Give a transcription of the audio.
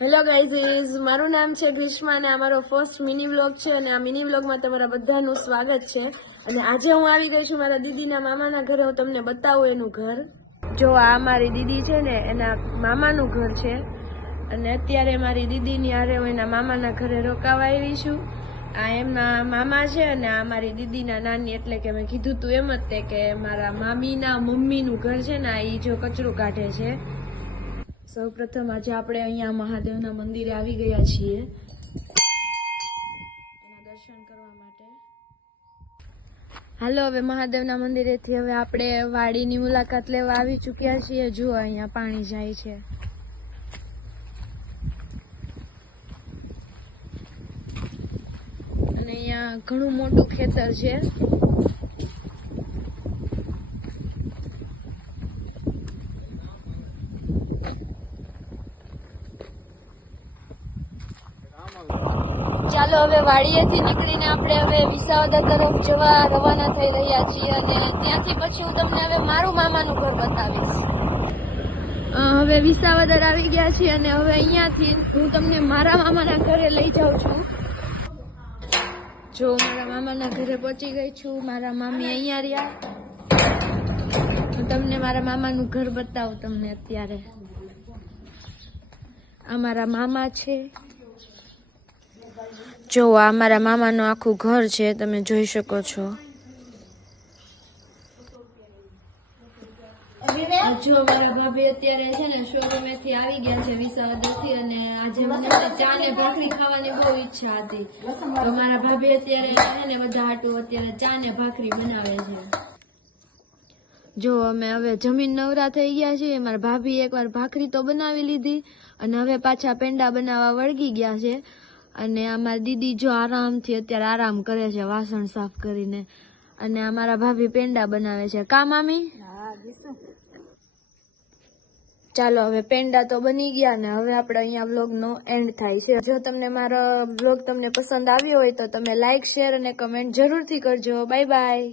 Hello guys, મારું નામ છે ગ્રીષ્મા અને આ મારો ફર્સ્ટ મિની વ્લોગ છે અને આ મિની વ્લોગમાં તમારા બધાનું સ્વાગત છે. અને આજે હું આવી ગઈ છું મારા દીદીના મામાના ઘરે. હું તમને બતાવું એનું ઘર. જો આ મારી દીદી છે ને એના મામાનું ઘર છે અને અત્યારે મારી દીદીની હારે હું એના મામાના ઘરે રોકાવા આવી છું. આ એમના મામા છે અને આ મારી દીદીના નાની, એટલે કે મેં કીધું તું એમ જ તે કે મારા મામીના મમ્મીનું ઘર છે ને એ જો કચરું કાઢે છે. સૌ પ્રથમ આજે આપણે અહીંયા મહાદેવના મંદિરે આવી ગયા છીએ એના દર્શન કરવા માટે. હાલો હવે મહાદેવના મંદિરેથી હવે આપણે વાડીની મુલાકાત લેવા આવી ચૂક્યા છીએ. જુઓ અહીંયા પાણી જાય છે. અને અહીંયા ઘણું મોટું ખેતર છે. ચાલો હવે વાડીએથી નીકળીને આપણે હવે વિસાવદર તરફ જવા રવાના થઈ રહ્યા છીએ અને ત્યાંથી પછી હું તમને હવે મારું મામાનું ઘર બતાવીશ. હવે વિસાવદર આવી ગયા છીએ અને હવે અહીંયાથી હું તમને મારા મામાના ઘરે લઈ જાઉં છું. જો મારા મામાના ઘરે પહોંચી ગઈ છું. મારા મામી અહીંયા રહ્યા. હું તમને મારા મામાનું ઘર બતાવું તમને અત્યારે. આ મારા મામા છે. જો આ મારા મામાનું આખું ઘર છે, તમે જોઈ શકો છો. જો મારા ભાભી અત્યારે છે ને શોરૂમેથી આવી ગયા છે વિસાવદરથી અને આજે મને ચા ને ભાખરી ખાવાની બહુ ઈચ્છા હતી. તો મારા ભાભી અત્યારે છે ને બધા હાટું અત્યારે ચા ને ભાખરી બનાવે છે. જો અમે હવે જમીન નવરા થઈ ગયા છીએ. મારા ભાભી એકવાર ભાખરી તો બનાવી લીધી અને હવે પાછા પેંડા બનાવવા વળગી ગયા છે. અને અમારી દીદી જો આરામથી અત્યારે આરામ કરે છે વાસણ સાફ કરીને. અને અમારા ભાભી પેંડા બનાવે છે. કા મામી? ચાલો હવે પેંડા તો બની ગયા ને હવે આપણે અહીંયા વ્લોગનો એન્ડ થાય છે. જો તમને મારો વ્લોગ તમને પસંદ આવ્યો હોય તો તમે લાઈક, શેર અને કમેન્ટ જરૂરથી કરજો. Bye bye.